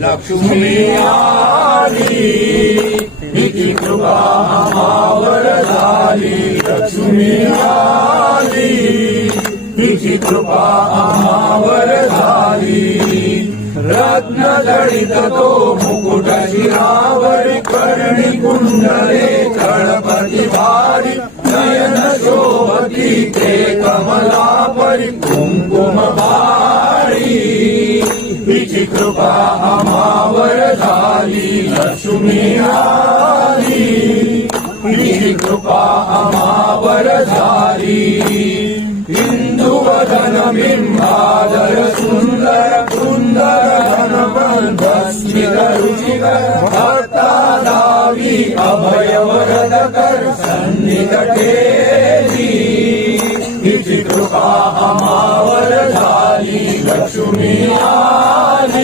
लक्ष्मी आली हिची कृपा आम्हावर झाली. लक्ष्मी आली हिची कृपा आम्हावर झाली. रत्न जडित तो मुकुट शिरावरी कर्णी कुंडले कळपती भारी. नयन शोभती ते कमला परी कुंकुम भारी. हिची कृपा आम्हावर झाली. लक्ष्मी आली हिची कृपा आम्हावर झाली. इंदुवदन बिंबाधर सुंदर सुंदर धनस्मित रुचिकर भक्ता दावी अभयवरद कर सन्निध ठेवी. हिची कृपा आम्हावर झाली. लक्ष्मी आली